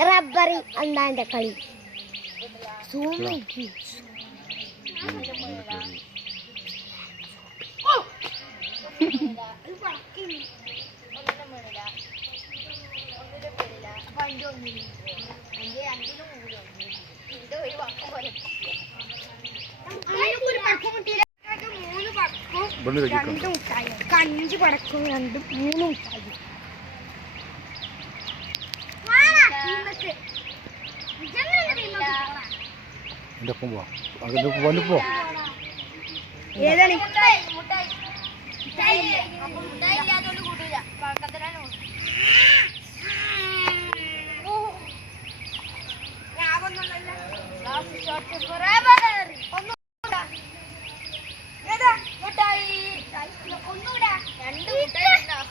Rubbery അണ്ണാന്റെ കളി അഞ്ച് പടക്കും 2 3 മുട്ടായി ഏതാണ്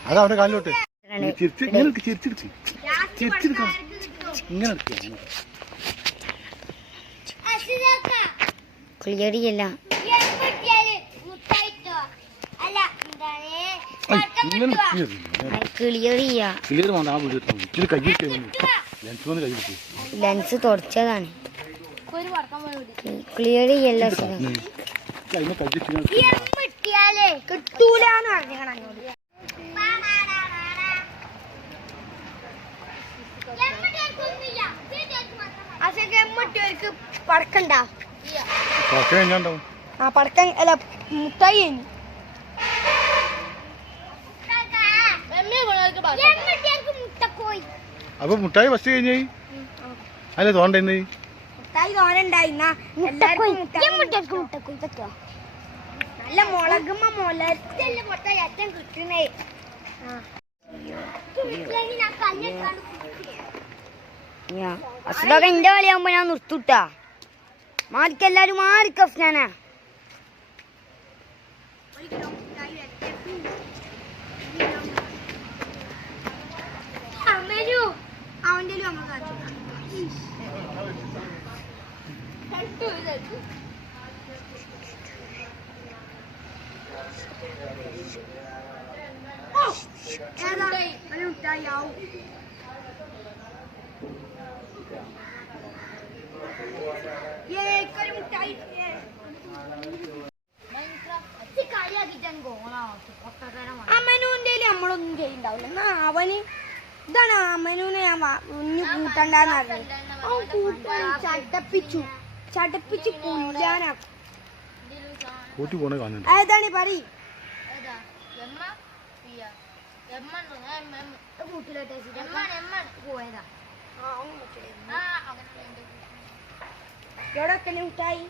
അതവിടെ കാലിലോട്ട് ചിരിച്ചെടുക്കണം ഇങ്ങനെ ക്ലിയറിയല്ല ലെൻസ് തുടച്ചതാണ് ക്ലിയർ ചെയ്യല്ല കിട്ടൂലെന്ന് പറഞ്ഞാണ് അങ്ങോട്ട് അമ്മട്ടിയവർക്ക് പടക്കണ്ട ആ പടക്കം അല്ല മുട്ടായി അപ്പൊ മുട്ടായി ഫസ്റ്റ് കഴിഞ്ഞ അല്ലേ തോണ്ടെന്ന് മുട്ടായി തോന്നുണ്ടായി നല്ല മുളകുമ്പോ മുളച്ചല്ലേ മുട്ടായി അച്ഛൻ കിട്ടുന്നേ അസുഖം എന്റെ കളിയാകുമ്പോ ഞാൻ നിർത്തൂട്ടാ മാറിക്കെല്ലാരും മാറിക്കഫ്നാനാ അവന്റെ മുട്ടായിയാവും അമ്മനൂന്റെ നമ്മളൊന്നും ചെയ്യണ്ടാവില്ല എന്നാ അവന് ഇതാണ് അമ്മനൂനെ ഞാൻ കുഞ്ഞു കൂട്ടണ്ടെന്ന് പറഞ്ഞു അവൻ കൂട്ടാൻ ചടപ്പിച്ച് കൊല്ലാനാക്കും ഏതാണ് പറയും എവിടൊക്കെ മുട്ടായി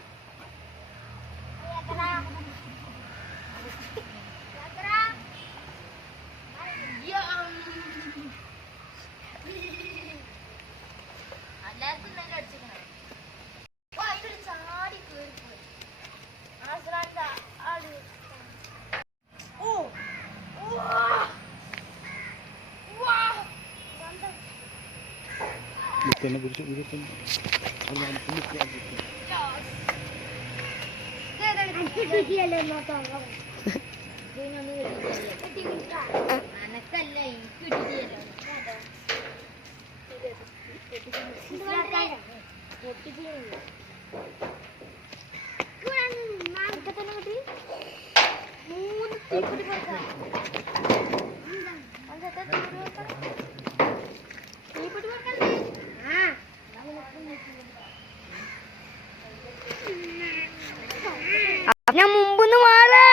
ഞാൻ മുമ്പൊന്ന് മാറേ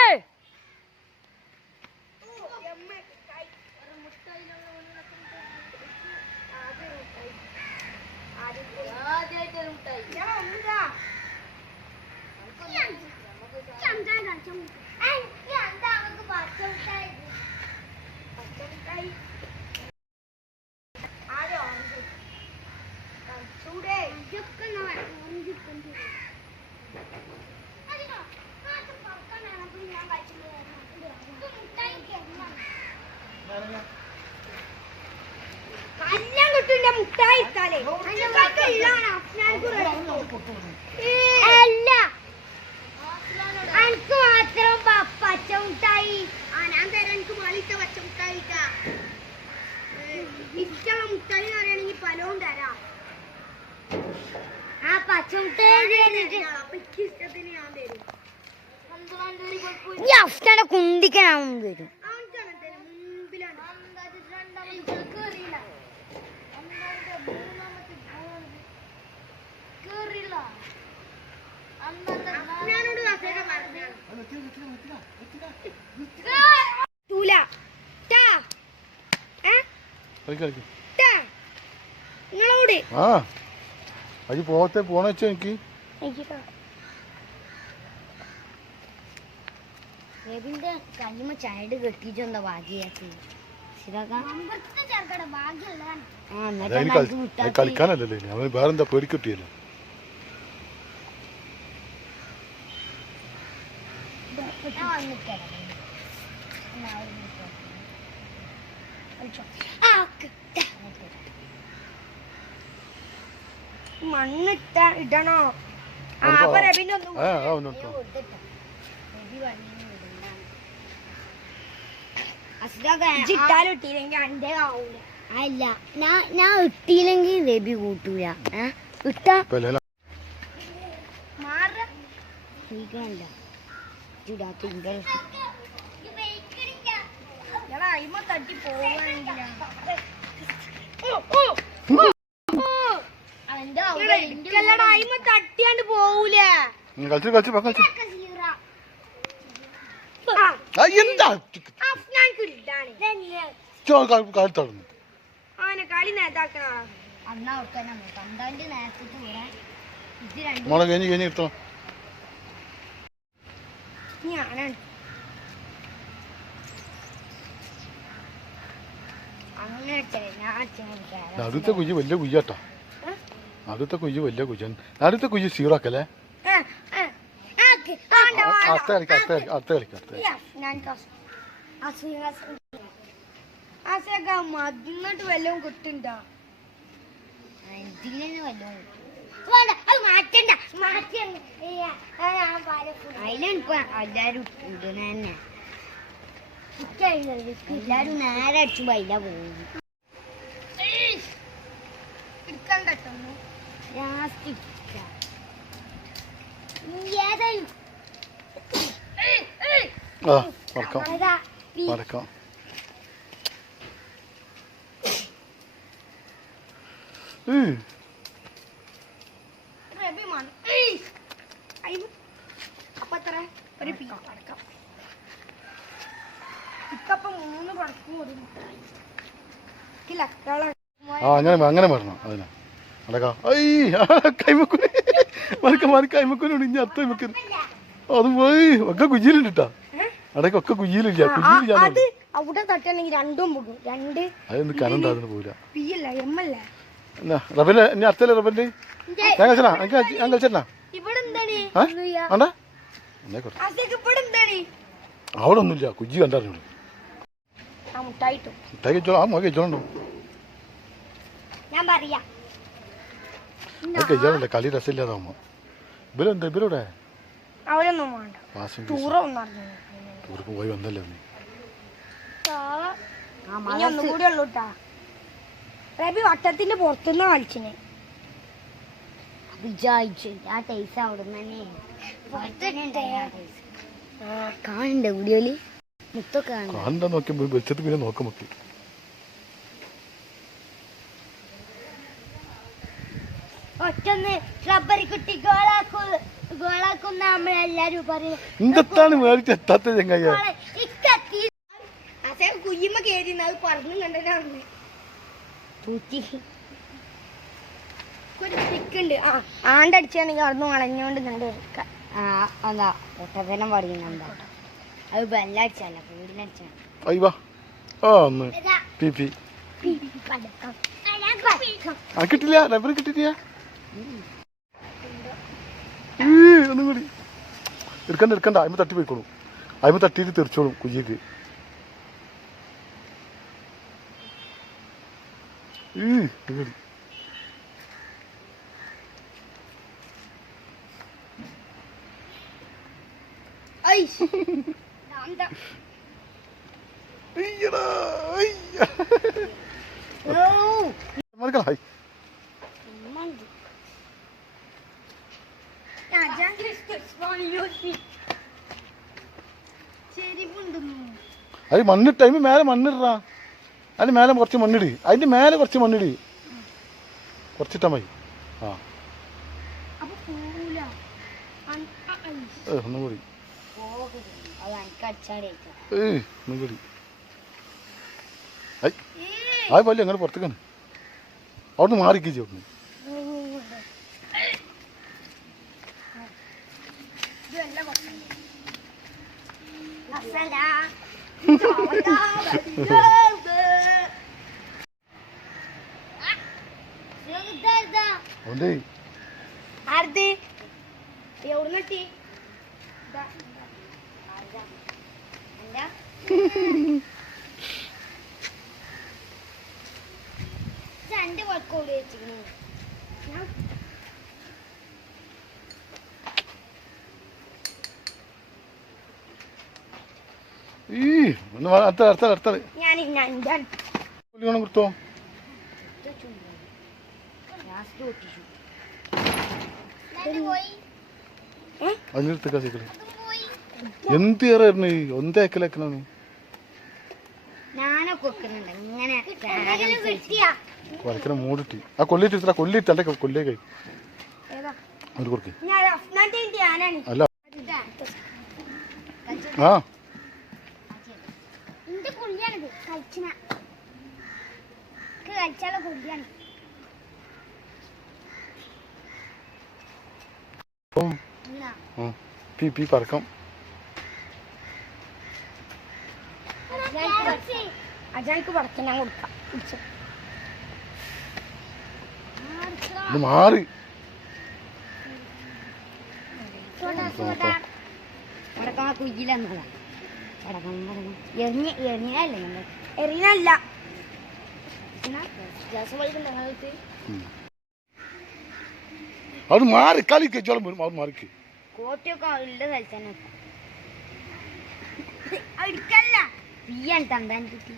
കല്യാൺ കിട്ടുന്ന മുട്ടായി ഇട്ടാലേ അല്ല എനിക്ക് മാത്രം പച്ച മുട്ടായി ഞാൻ തരാം എനിക്ക് വെളിയിട്ട പച്ച മുട്ടായി ഇഷ്ടമുള്ള മുട്ടായി എന്ന് പറയുകയാണെങ്കിൽ പലവും തരാം ആ പച്ചമുട്ടയുടെ കുണ്ടിക്കാവും വരും. നിങ്ങളോട് ആ അത് പോകത്തെ പോണ വെച്ചാ എനിക്ക് കല്ലുമ്മ ചായട് കെട്ടിട്ടെന്താ ഭാഗ്യാക്കി കളിക്കാനല്ലേ അവന് വേറെന്താ പേടിക്കിട്ടിയല്ലോ. മണ്ണിട്ട ഇടണോ? അപ്പൊ റബിനൊന്നും ഇട്ടാലിട്ടില്ലെങ്കിൽ അന്റെ ആവൂല. അല്ല ഞാൻ ഇട്ടില്ലെങ്കിൽ രബി കൂട്ടൂല. ഇട്ട മാറില്ല ഇടാത്ത തട്ടി പോവാണെങ്കിലാ തട്ടിയാണ്ട് പോവൂല. കളി നേതാക്കണ ഞാനാണ് അടുത്ത കുഞ്ഞ് വലിയ കുയ്യാട്ടാ. അടുത്ത കുഞ്ഞ് വലിയ കുയ്യൻ. അടുത്ത കുഞ്ഞ് സീറാക്കല്ലേ? അടുത്ത മതിന്നിട്ട് വല്ലതും കിട്ടുണ്ടോ? അതിലിപ്പോ എല്ലാരും ഇടുന്നെ. എല്ലാരും നേരെ അടിച്ചുമ്പോ അതില പോകും. എടുക്കാൻ കട്ടുന്നു അപ്പൊ എത്ര ഒരു പടക്കം ഇക്കപ്പം 3 പടക്കും ഒരു അങ്ങനെ വരണം അതിനാ അടക്കാ. കൈമക്കൂന് കൈമക്കൂനോട് ഇനി അത്ത വെക്കുന്നു. അത് പോയി ഒക്കെ കുജിയിലുണ്ടാ അടക്ക ഒക്കെ കുജിയിലില്ല. അവിടെ തട്ടാണെങ്കിൽ രണ്ടും പോകും. രണ്ട് അതൊന്നും കനണ്ടാകുന്ന പോല പിയല്ല എമ്മല്ല റബല് ഇനി അത്തല്ലേ റബല് ഞാൻ കളിച്ചാ ഞാൻ കളിച്ചാ ഇവിടെ എന്താണ് അവിടെ ഒന്നുമില്ല. കുജി കണ്ടായിരുന്നു മുട്ടായി ആ മുഖ കഴിച്ചോണ്ടോ ഞാൻ പറയാ കഴിച്ചാലല്ലേ കളി രസമില്ലാതാവുമ്പോ. ഇവരെന്താ ഇവരോടെ അവരൊന്നും വേണ്ട. ടൂർക്ക് പോയി വന്നല്ലേ ഒന്നും കൂടി ഉള്ളൂട്ടാ. റബി വട്ടത്തിന്റെ പുറത്തുനിന്ന് കളിച്ചിനെ കാണണ്ടേ വീഡിയോയില് മുത്തൊക്കെ കാണണ്ട നോക്കി വെച്ചത് പിന്നെ നോക്ക നോക്കി ഒറ്റൊന്ന് റബ്ബറി കുട്ടി ഗോളാക്കുന്ന നമ്മളെല്ലാരും പറയും. എന്താണ് മേടിച്ച് എത്താത്ത ചെങ്ങായ കുയ്യമ്മ കേറി അത് പറഞ്ഞു കണ്ടിട്ടാണ്. ണ്ട് ആണ്ടടിച്ചാണെങ്കിൽ അവിടുന്ന് വളഞ്ഞോണ്ട് കണ്ട് എന്താ ഒട്ടതനം പഠിക്കുന്നുണ്ടോ? അത് ബെല്ലടിച്ചല്ല വീടിനടിച്ചാണ്. കിട്ടില്ല റബ്ബർ കിട്ടില്ല. ഒന്നും കൂടി എടുക്കണ്ട അയിമ തട്ടി പോയിക്കോളും. അയിമ തട്ടിയിട്ട് തെറിച്ചോളും കുയ്യക്ക്. അത് മണ്ണിട്ട് അതിന് മേലെ മണ്ണിടാ. അതിന് മേലെ കുറച്ച് മണ്ണിട്. അതിന്റെ മേലെ കുറച്ച് മണ്ണിട്. കുറച്ചിട്ടാ മതി. ആ ഒന്നും കൂടി. ഒന്നും കൂടി. അത് പോലെ അങ്ങനെ പുറത്തേക്കാണ്. അവിടുന്ന് മാറിക്കിച്ചു. അവിടുന്ന് അവന്റെ അടുത്ത കൊടുത്തോ. അതിനെടുത്തേക്കാ സൈക്കിള്. എന്ത് ഏറായിരുന്നു ഒന്തേക്കലേക്കണ കൊലക്കണ മൂടിട്ട് ആ കൊല്ലിട്ട് കൊല്ലിട്ട് അല്ലെ കൊല്ലേ കൈ അത് കൊടുക്ക. അല്ല ആ പീ പറക്കാം. അജാനിക്ക് പടക്കം ഞാൻ കൊടുക്കാം. ഇത് മാറി എറിയല്ല അത് മാറി കളിക്ക് ചോളം വരും. അത് മാറിക്ക് കോട്ടിയൊക്കെ ഉള്ള സ്ഥലത്ത് തന്നെ അടിക്കല്ല തീയാണ് തന്താൻ കുട്ടി